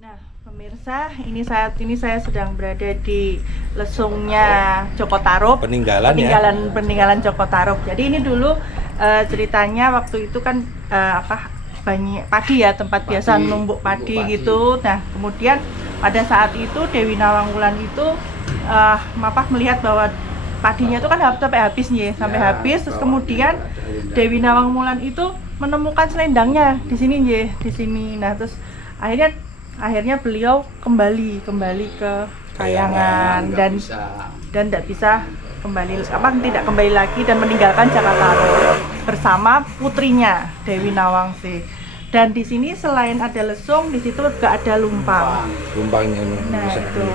Nah, pemirsa, saat ini saya sedang berada di lesungnya Joko Tarub. Peninggalan Joko Tarub. Jadi ini dulu ceritanya waktu itu kan banyak padi ya, tempat biasa numbuk padi gitu. Nah, kemudian pada saat itu Dewi Nawang Wulan itu melihat bahwa padinya itu kan sampai habis nih, habis. Terus kemudian Dewi Nawang Wulan itu menemukan selendangnya di sini. Nah, terus akhirnya beliau kembali ke Kayangan dan tidak bisa tidak kembali lagi dan meninggalkan Jakarta bersama putrinya Dewi Nawangsi. Dan di sini selain ada lesung, di situ juga ada lumpang. Lumpangnya ini. Nah, itu.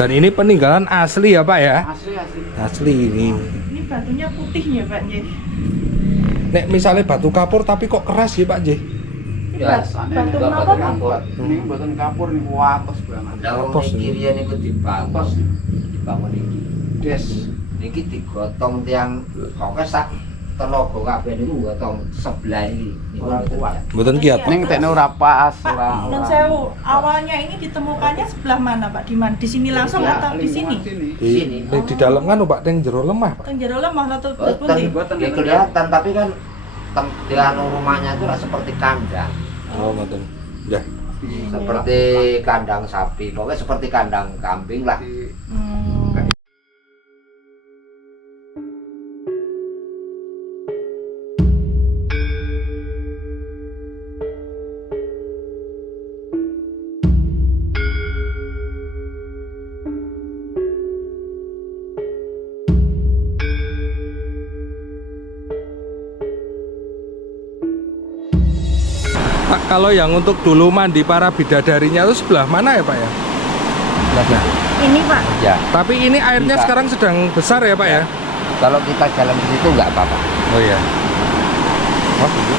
Dan ini peninggalan asli ya Pak ya? Asli ini. Ini batunya putih ya Pak J. Nek misalnya batu kapur tapi kok keras ya Pak J? Batu apa Pak? Ini buatan kapur nih, watos banget. Daun kiri niku dibangun iki. Des. Niki digotong tiang pokoke sak tenaga kabeh niku gotong sebelah iki. Ora kuat. Mboten kiat. Ning tekne ora pas, Pak, ora. nun sewu, awalnya ini ditemukannya sebelah mana Pak? Di mana? Di sini langsung atau di sini? Di dalam kan Pak teng jero lemah Pak. Teng jero lemah atau Ya kelihatan tapi kan di rumahnya itu seperti kandang. Oh, mboten. Ya. Seperti kandang sapi, pokoknya seperti kandang kambing lah. Pak, kalau yang untuk dulu mandi para bidadarinya itu sebelah mana ya Pak ya? Sebelahnya. Ini Pak. Ya. Tapi ini airnya Bisa. sekarang sedang besar ya Pak ya? Kalau kita jalan di situ nggak apa-apa. Oh iya. Oh, gitu.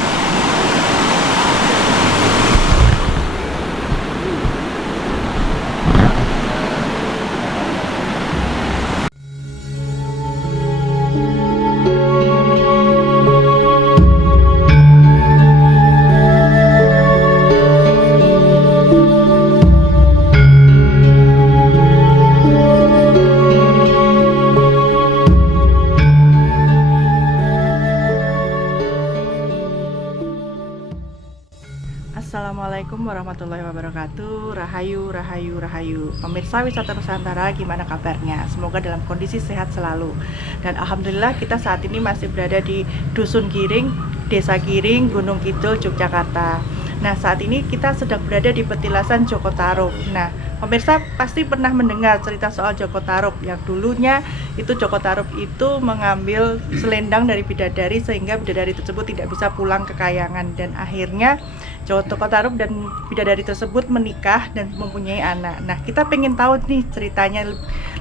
Assalamualaikum warahmatullahi wabarakatuh. Rahayu, rahayu, rahayu. Pemirsa Wisata Nusantara, gimana kabarnya? Semoga dalam kondisi sehat selalu. Dan alhamdulillah kita saat ini masih berada di Dusun Giring, Desa Giring, Gunung Kidul, Yogyakarta. Nah, saat ini kita sedang berada di petilasan Joko Tarub. Nah, pemirsa pasti pernah mendengar cerita soal Joko Tarub yang dulunya itu Joko Tarub itu mengambil selendang dari bidadari sehingga bidadari tersebut tidak bisa pulang ke Kayangan, dan akhirnya Joko Tarub dan bidadari tersebut menikah dan mempunyai anak. Nah, kita pengen tahu nih ceritanya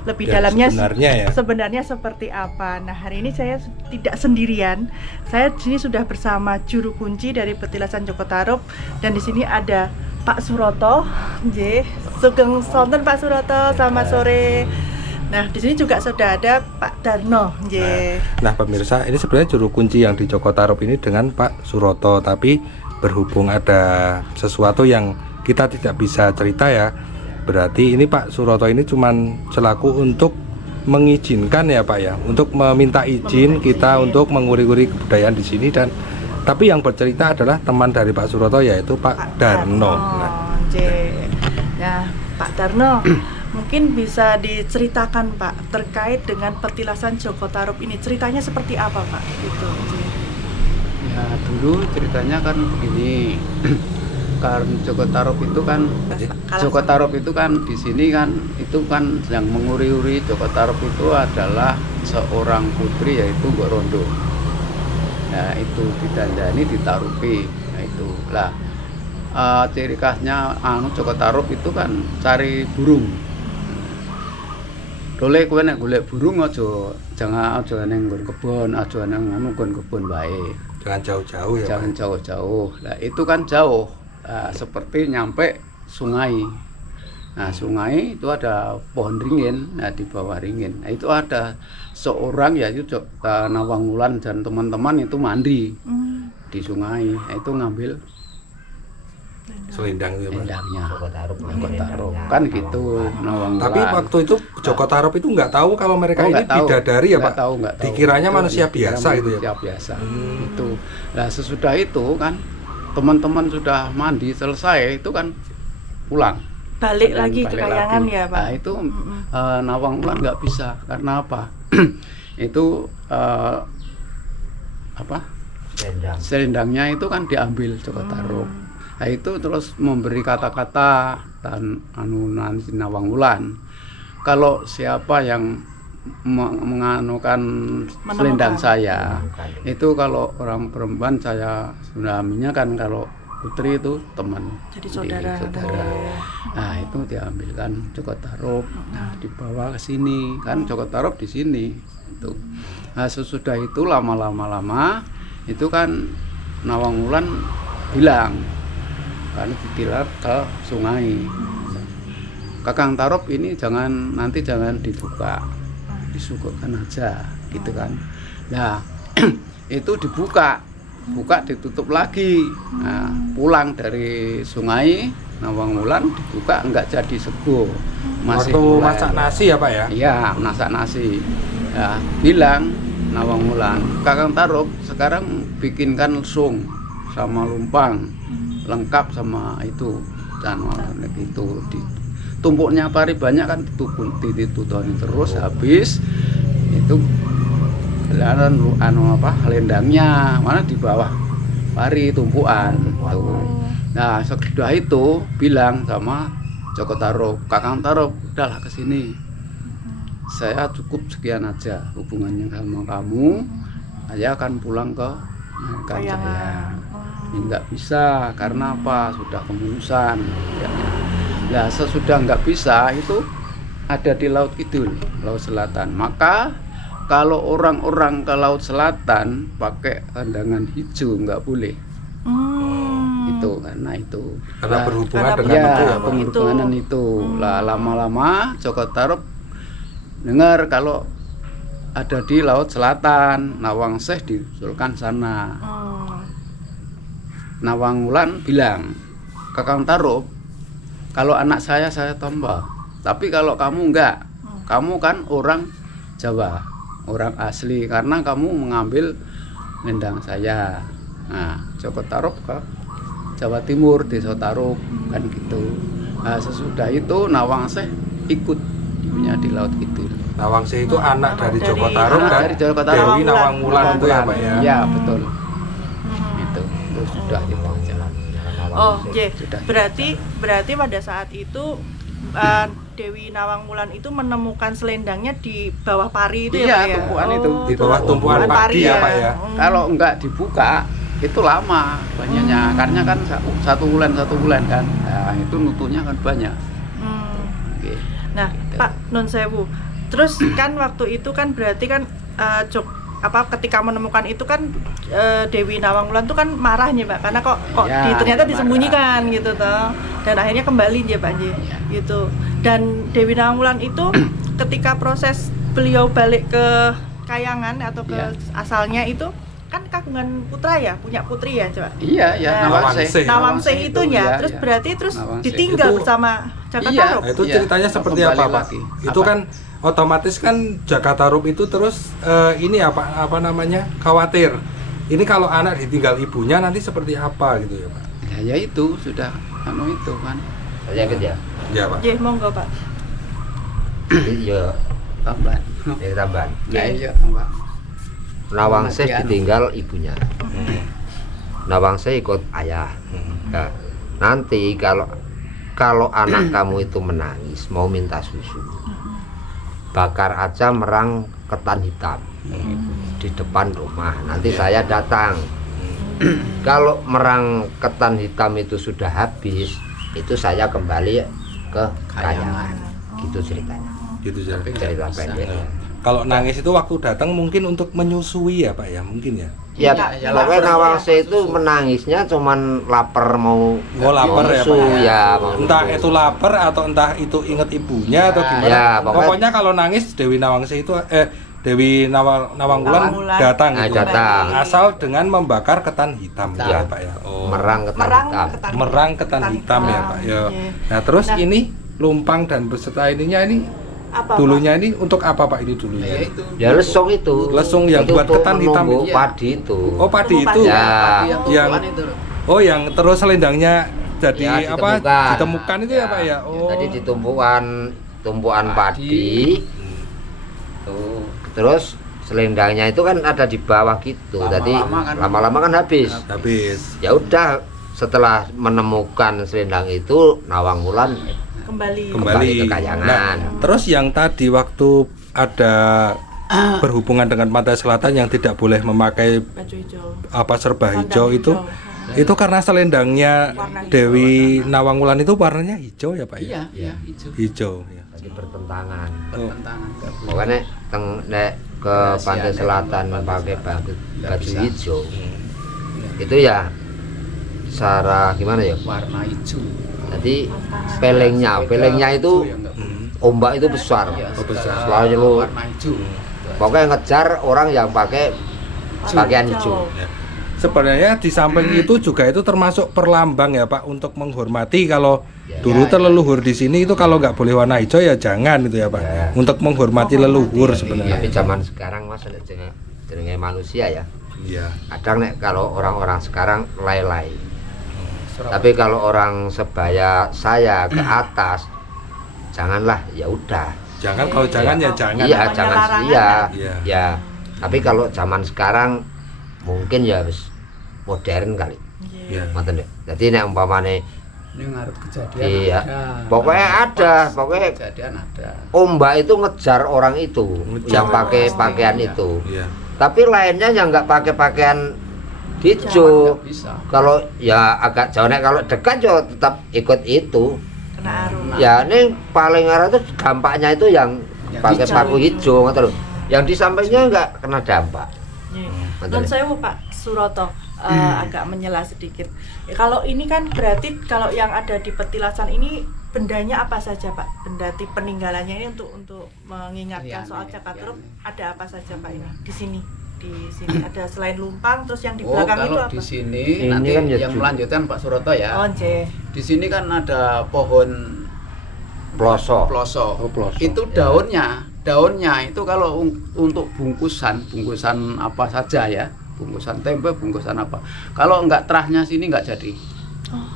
lebih dalamnya sebenarnya seperti apa. Nah, hari ini saya tidak sendirian. Saya di sini sudah bersama juru kunci dari petilasan Joko Tarub, dan di sini ada Pak Suroto, Sugeng Sonten Pak Suroto, selamat sore. Nah, di sini juga sudah ada Pak Darno, Nah, pemirsa, ini sebenarnya juru kunci yang di Joko Tarub ini dengan Pak Suroto, tapi berhubung ada sesuatu yang kita tidak bisa cerita ya, berarti ini Pak Suroto ini cuman selaku untuk mengizinkan ya Pak ya, untuk meminta izin kita untuk menguri-uri kebudayaan di sini, dan tapi yang bercerita adalah teman dari Pak Suroto yaitu Pak Darno. Nah, Pak Darno, mungkin bisa diceritakan Pak terkait dengan petilasan Joko Tarub ini, ceritanya seperti apa Pak? Gitu. Ya, dulu ceritanya kan begini. Karena Joko Tarub itu kan di sini kan itu kan yang menguri-uri Joko Tarub itu adalah seorang putri yaitu Mbok Rondo. Nah, itu didandani ditarupi. Nah, itu lah ciri khasnya Joko Tarub itu kan cari burung. Dole kowe nek golek burung jangan ning nggon kebon, aja nang nggon kebon wae. Jangan jauh-jauh ya. Jangan jauh-jauh. Nah, itu kan jauh. Seperti nyampe sungai. Nah, sungai itu ada pohon ringin. Nah, di bawah ringin. Nah, itu ada seorang yaitu Nawang Wulan dan teman-teman itu mandi di sungai. Nah, itu ngambil selendang itu ya, Pak. Selendangnya. Joko Tarub. Joko Tarub kan gitu. Nawang Tapi Wulan. waktu itu Joko Tarub itu nggak tahu kalau mereka ini nggak tahu. bidadari ya, Nggak Pak. tahu. Dikiranya Itu manusia dikira biasa gitu ya, manusia biasa. Itu. Nah, sesudah itu kan teman-teman sudah mandi selesai itu kan pulang. Balik Dan lagi ke balik kayangan lagi. ya, Pak. Nah, itu Nawang Wulan nggak bisa karena apa? Itu apa? Selendang. Selendangnya itu kan diambil Joko Tarub. Nah, itu terus memberi kata-kata dan nanti Nawang Wulan. Kalau siapa yang menganukan selendang saya, itu kalau orang perempuan saya tsunami-nya kan, kalau putri itu teman. Jadi saudara. Nah, itu diambilkan Joko Tarub. Nah, dibawa ke sini kan Joko Tarub di sini. Itu. Nah, sesudah itu lama itu kan Nawang Wulan bilang kan ditilar ke sungai. Kakang Tarub ini nanti jangan dibuka, disuguhkan aja gitu kan. Nah, itu dibuka ditutup lagi. Nah, pulang dari sungai Nawang Wulan dibuka enggak jadi sego, masih Waktu gulai. masak nasi ya, Pak ya. Iya, masak nasi. Ya, bilang Nawang Wulan, Kakang Tarub sekarang bikinkan lesung sama lumpang lengkap sama itu dan itu tumpuknya pari banyak kan ditutoni terus habis itu lendangnya mana di bawah pari tumpuan tuh. Nah, sesudah itu bilang sama Joko Tarub, Kakang Tarub udahlah kesini, saya cukup sekian aja hubungannya sama kamu, saya akan pulang ke Kayangan. Ini nggak bisa karena apa, sudah kemunusan ya. Nah, sesudah nggak bisa itu ada di Laut Kidul, Laut Selatan. Maka kalau orang-orang ke Laut Selatan pakai kandangan hijau nggak boleh. Itu karena itu. Karena Nah, berhubungan dengan ya, itu ya, Pak. penghubungan itu. Lah lama-lama Joko Tarub dengar kalau ada di Laut Selatan, Nawang Seh diusulkan sana. Nawang Wulan bilang, Kakang Tarub, kalau anak saya tambah, tapi kalau kamu enggak, kamu kan orang Jawa, orang asli, karena kamu mengambil lendang saya. Nah, Joko Tarub ke Jawa Timur, Desa Tarub, kan gitu. Nah, sesudah itu Nawang Seh ikut punya di Laut Kidul. Nawang Seh itu anak dari Joko Dari- Tarub Anak dan dari Joko Tarub. Dewi Nawang Wulan itu ya, Pak ya. Iya, betul. Itu sudah itu aja. Oh, J. Sudah. Berarti pada saat itu Dewi Nawang Wulan itu menemukan selendangnya di bawah pari itu Iya, ya, Pak ya? tumpuan itu. Di bawah tumpuan padi ya, Pak ya. Kalau enggak dibuka itu lama banyaknya, karena kan satu bulan kan. Nah, itu nutunya kan banyak. Oke. Nah, Pak Nun Sewu. Terus kan waktu itu kan berarti kan ketika menemukan itu kan Dewi Nawang Wulan tuh kan marahnya, Pak, karena kok Ya, ternyata marah. disembunyikan gitu toh. Dan akhirnya kembali dia, Pak J. Ya. Gitu. Dan Dewi Nawang Wulan itu ketika proses beliau balik ke Kayangan atau ke Ya. asalnya itu kan kagungan putra ya, punya putri ya, coba. Iya, ya, Nah, Nawang Nawang Seh. Seh. Nawang Seh itu, itunya, ya, terus ya. berarti Nawang Seh. ditinggal Itu- bersama Jaka Iya. Tarub. Nah, itu Iya. ceritanya seperti Kembali apa, Pak? lagi. Itu Apa? kan otomatis kan Jaka Tarub itu terus ini apa namanya? Khawatir. Ini kalau anak ditinggal ibunya nanti seperti apa gitu ya, Pak? Ya itu sudah itu kan. Saya ikut ya. Ya, Pak. J, monggo, Pak. Jadi ya Tambah. dari tambahan. Nah, iya tambah. Nawang Seh Kematian. ditinggal ibunya. Nawang Seh ikut ayah. Nah, nanti kalau anak kamu itu menangis mau minta susu, bakar aja merang ketan hitam di depan rumah. Nanti saya datang. Kalau merang ketan hitam itu sudah habis, itu saya kembali ke Kayangan. Gitu ceritanya. Gitu ya. Cerita pendek. Kalau nangis itu waktu datang mungkin untuk menyusui ya, Pak ya, mungkin ya. Ya, Ya, pokoknya lapar Nawang ya, Seh itu menangisnya cuman lapar mau lapar ya, susu, Pak. ya, mau Entah susu. itu lapar atau entah itu inget ibunya atau gimana. Ya, pokoknya pokoknya- kalau nangis Dewi Nawang Seh itu Dewi Nawangwulan Nawangwulan. datang Nah, gitu. datang. Asal dengan membakar ketan hitam Ya. ya Pak ya. Oh. Merang ketan hitam. Merang ketan hitam ya Pak ya. Iya. Nah terus Nah. ini lumpang dan beserta ininya ini Apa, dulunya ini untuk apa Pak ini Ya dulunya? itu. Ya lesung itu. Lesung yang Itu buat untuk ketan hitam menunggu itu. padi itu. Oh padi Tunggu itu. padi. Ya. Padi yang tumpuan itu loh. oh yang terus selendangnya jadi Ya, apa? ditemukan. Ditemukan itu ya Pak ya. Oh. Tadi di tumpuan padi. Tuh. Terus selendangnya itu kan ada di bawah gitu. Jadi lama-lama kan habis. Habis. Ya udah setelah menemukan selendang itu Nawangwulan Kembali. Kembali ke Kayangan. Nah, terus yang tadi waktu ada berhubungan dengan pantai selatan yang tidak boleh memakai Baju hijau. apa serba Sandal hijau itu hijau. karena selendangnya Warna hijau. Dewi Nawangwulan itu warnanya hijau ya Pak ya? Iya, hijau. Hijau ya. Jadi bertentangan. Bertentangan nggak boleh. Pokoknya nek ke pantai selatan pakai baju bisa. hijau. Itu ya secara gimana ya? Warna hijau. Jadi pelengnya itu Hijau ya, nggak boleh. ombak itu besar. Iya, besar. Selalu warna hijau. pokoknya ngejar orang yang pakai pakaian hijau. Ya. Sebenarnya di samping itu juga itu termasuk perlambang ya Pak untuk menghormati kalau Ya. dulu terleluhur di sini itu kalau nggak boleh warna hijau ya jangan itu ya Pak. Ya. Untuk menghormati leluhur sebenarnya. Tapi zaman sekarang mas jenenge manusia ya. Iya. Kadang nek kalau orang-orang sekarang lay-lay. Surabaya. Tapi kalau orang sebaya saya ke atas janganlah, ya udah. Jangan kalau jangan ya jangan. Iya, Namanya jangan larangan iya. Iya. Ya. Tapi kalau zaman sekarang mungkin ya wis modern kali. Iya. Ngoten ya. Jadi nek umpamane Ini ngarep kejadian iya, ada. pokoknya ada, pokoknya Kejadian ada. ombak itu ngejar orang itu Ngejar yang orang. pakai pakaian Iya. itu. Iya. Tapi lainnya yang nggak pakai pakaian Jangan, hijau. nggak bisa. Kalau ya agak jauh nek kalau dekat yo tetap ikut itu. Kena arus. Ya ini paling arah itu dampaknya itu yang Yang pakai hijau paku itu. hijau ngoten lho. Yang di sampingnya nggak kena dampak. Iya. Dan saya Pak Suroto agak menyela sedikit. Ya, kalau ini kan berarti kalau yang ada di petilasan ini bendanya apa saja Pak? Benda peninggalannya ini untuk mengingatkan Iya, soal iya, Cakatrup iya. ada apa saja Pak ini di sini? Di sini ada selain lumpang, terus yang di Oh, belakang itu kalau apa? di sini Ini nanti kan ya yang juga. melanjutkan Pak Suroto ya. Oh, nggih. Di sini kan ada pohon Ploso. ploso. Oh, ploso. Itu daunnya itu kalau untuk bungkusan apa saja ya, bungkusan tempe, bungkusan apa. Kalau enggak terahnya sini enggak jadi.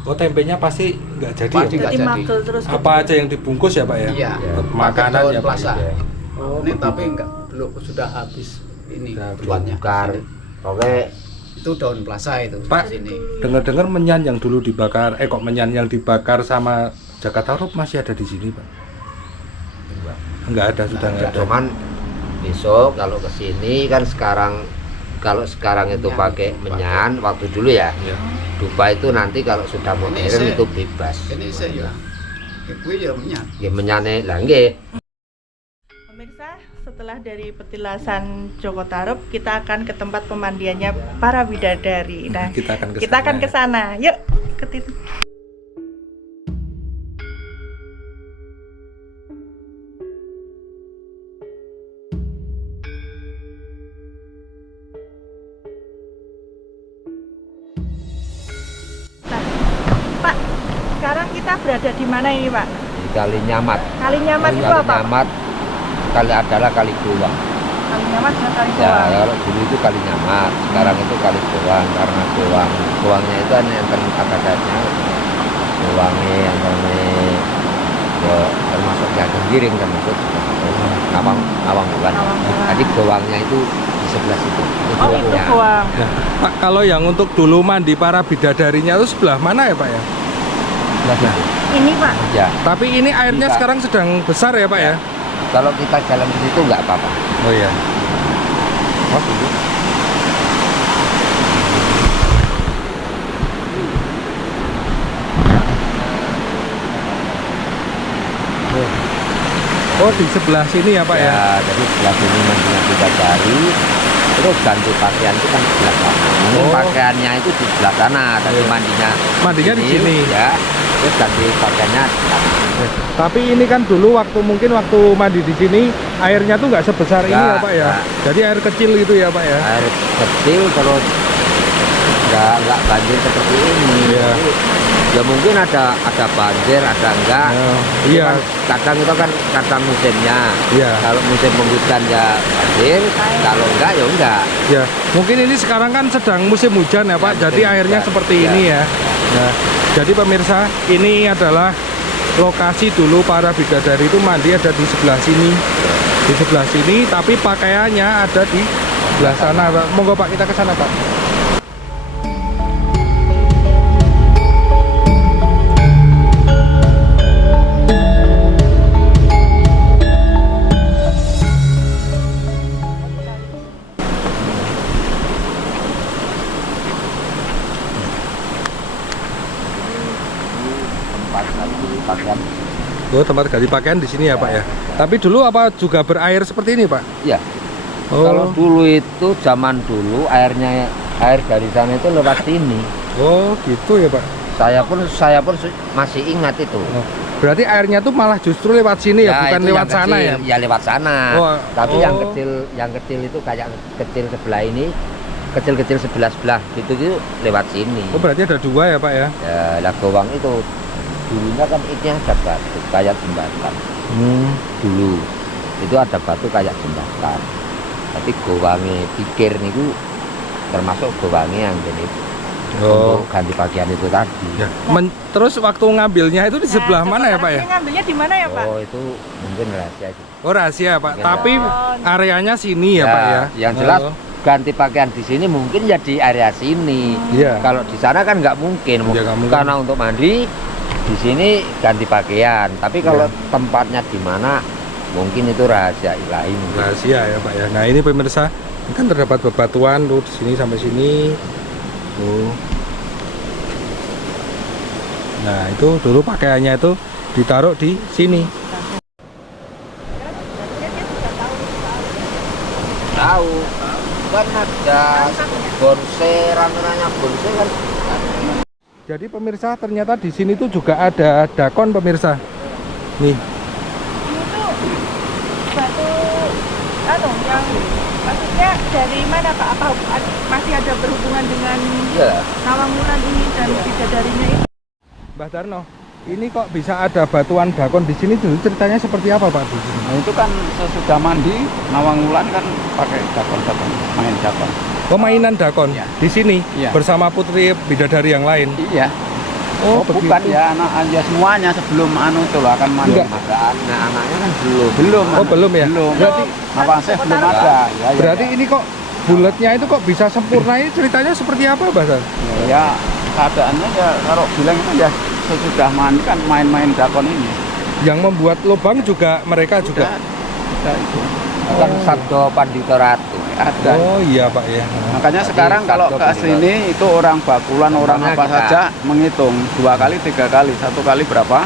Oh tempenya pasti nggak jadi Pasti ya? nggak Jadi jadi. magel terus. Apa aja yang dibungkus ya Pak ya? Iya. Makanan Daun ya Pak. plasa. ya? Oh, ini tapi enggak belum sudah habis ini Sudah buatnya. Bongkar. Pokoknya Itu daun plasa itu Pak, di sini. dengar-dengar menyan yang dulu dibakar, kok menyan yang dibakar sama Cakatrup masih ada di sini Pak? Enggak ada, sudah enggak ada. cuman besok kalau ke sini kan kalau sekarang itu Menyan. pakai menyan waktu dulu ya. Ya. Dupa itu nanti kalau sudah modern saya- itu bebas. Ini saya ya. Ibu ya minyak. Nggih menyane lah nggih. Pemirsa, setelah dari petilasan Joko Tarub, kita akan ke tempat pemandiannya para bidadari. Nah, Kita akan ke kita akan sana. ke sana. Yuk, ikutin. Nah, Pak, sekarang kita berada di mana ini, Pak? Di Kali Nyamat. Kali Nyamat itu Kali apa, Pak? Nyamat kali adalah kali Gowang. Kali Nyamat dan Kali Ya, Gowang. kalau dulu itu Kali Nyamat, sekarang itu Kali Gowang karena Gowangnya itu ada yang terkadangnya Gowangnya yang ya, termasuk Jageng Giring termasuk Nawang Wulan. Nawang Wulan. Jadi Gowangnya itu di sebelah situ. Oh, itu Gowangnya. Gowang. Ya, Pak, kalau yang untuk dulu mandi para bidadarinya itu sebelah mana ya Pak ya? Sebelah situ. Ini, Pak. Ya, Tapi ini airnya Bisa. sekarang sedang besar ya Pak ya? kalau kita jalan di situ nggak apa-apa. Oh iya. Oh, gitu. Oh di sebelah sini ya Pak ya? Ya, jadi sebelah sini mandinya kita cari, terus ganti pakaian itu kan di sebelah sana. Mungkin Oh. pakaiannya itu di sebelah sana, tapi Iya. mandinya Mandinya di sini. Ya, terus ganti pakaiannya. Tapi ini kan dulu waktu mandi di sini airnya tuh nggak sebesar ini ya Pak ya. Enggak. Jadi air kecil gitu ya Pak ya. Air kecil terus nggak banjir seperti ini. Iya. Jadi, ya mungkin ada banjir, ada enggak. Itu Iya. kan kadang itu kan kata musimnya. Iya. Kalau musim penghujan ya banjir, kalau enggak ya enggak. Ya, mungkin ini sekarang kan sedang musim hujan ya Pak. Ya, Jadi musim airnya hujan. seperti Ya. ini ya. Nah, jadi pemirsa, ini adalah lokasi dulu para bidadari itu mandi ada di sebelah sini. Di sebelah sini, tapi pakaiannya ada di sebelah sana. Pak. Monggo Pak, kita ke sana Pak. Tempat ganti pakaian. Oh, tempat ganti pakaian di sini ya Pak ya. Tapi dulu apa juga berair seperti ini Pak? Iya. Oh, Kalau dulu itu zaman dulu air dari sana itu lewat sini. oh gitu ya Pak. Saya pun masih ingat itu. Oh, berarti airnya tuh malah justru lewat sini ya, bukan itu lewat yang sana kecil, ya? Ya lewat sana. Oh, Tapi oh. yang kecil itu kayak kecil sebelah ini, kecil sebelah gitu lewat sini. Oh, berarti ada dua ya Pak ya? Ya, lah gowang itu dulunya kan ini ada batu kayak jembatan. Dulu itu ada batu kayak jembatan. Tapi gowangnya pikir niku termasuk gowangnya yang ini Oh. untuk ganti pakaian itu tadi. Ya. Terus waktu ngambilnya itu di sebelah mana ya Pak ya? Ini ngambilnya di mana ya Pak? Oh itu mungkin rahasia itu. Oh rahasia Pak. Mungkin Tapi areanya sini ya, Pak ya? Yang jelas Oh. ganti pakaian di sini mungkin ya di area sini. Iya. Kalau di sana kan nggak mungkin. Ya, nggak mungkin. Karena untuk mandi di sini ganti pakaian. Tapi kalau tempatnya di mana mungkin itu rahasia ilahi. mungkin. Rahasia ya Pak ya. Nah ini pemirsa, ini kan terdapat bebatuan tuh di sini sampai sini. Tuh. Nah itu dulu pakaiannya itu ditaruh di sini. Tahu kan ada bonse, namanya bonse kan. Jadi pemirsa ternyata di sini tuh juga ada dakon pemirsa. Nih. Ini tuh batu yang maksudnya dari mana Pak? Apa masih ada berhubungan dengan Iya. Nawangulan ini dan bidadarinya itu? Mbah Darno, ini kok bisa ada batuan dakon di sini dulu ceritanya seperti apa Pak di sini? Nah itu kan sesudah mandi Nawangulan kan pakai dakon, main dakon. Oh mainan dakon Iya. di sini Iya. bersama putri bidadari yang lain. Iya. Oh, bukan begitu. ya anak ya semuanya sebelum tuh loh akan mandi. Enggak. Ada anaknya kan belum. Belum. Oh, belum ya? Belum. Berarti Apa saya belum ada. Ya, berarti ini kok bulatnya itu kok bisa sempurna ini ceritanya seperti apa Mbah Dar? ya keadaannya ya kalau bilang itu ya sesudah mandi kan main-main dakon ini. Yang membuat lubang juga mereka juga. Udah itu. Kan Sabdo Pandito Ratu. Ada. Oh iya Pak ya. Makanya Jadi sekarang kalau Sabdo ke Pandito. sini itu orang bakulan, orang Contohnya apa kita. saja menghitung 2 kali, 3 kali, 1 kali berapa,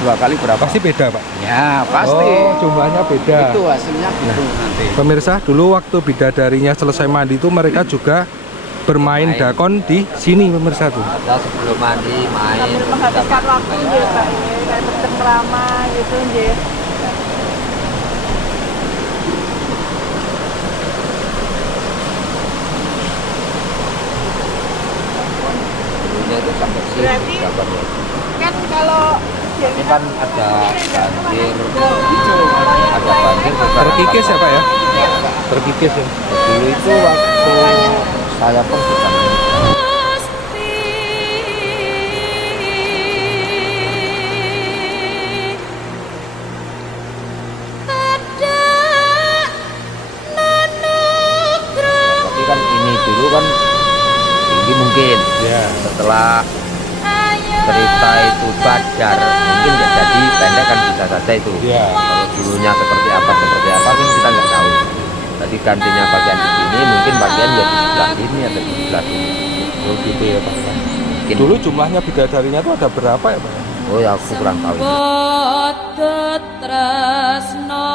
2 kali berapa. Pasti beda Pak. Ya pasti. Oh jumlahnya beda. Itu hasilnya gitu nanti. Pemirsa dulu waktu bidadarinya selesai mandi itu mereka juga bermain Main. dakon di sini pemirsa tuh. Ada sebelum mandi main. Sambil menghabiskan waktu nggih Pak, kayak bercengkrama gitu nggih. Dulunya itu sampai sini. Berarti- dapat. Kan kalau Ini kan ada banjir, ada banjir beberapa Terkikis ya Pak ya? Ya, Terkikis ya. dulu itu waktu saya pun sudah tapi kan ini dulu kan tinggi mungkin Ya. setelah cerita itu badar mungkin ya jadi pendek kan bisa saja itu. Ya. Kalau dulunya seperti apa kan kita nggak tahu. Tadi gantinya bagian di sini mungkin bagian ya di sebelah sini atau di sebelah sini. Oh gitu ya Pak. Mungkin. Dulu jumlahnya bidadarinya tuh ada berapa ya Pak? Oh ya aku kurang tahu. Bodo tresno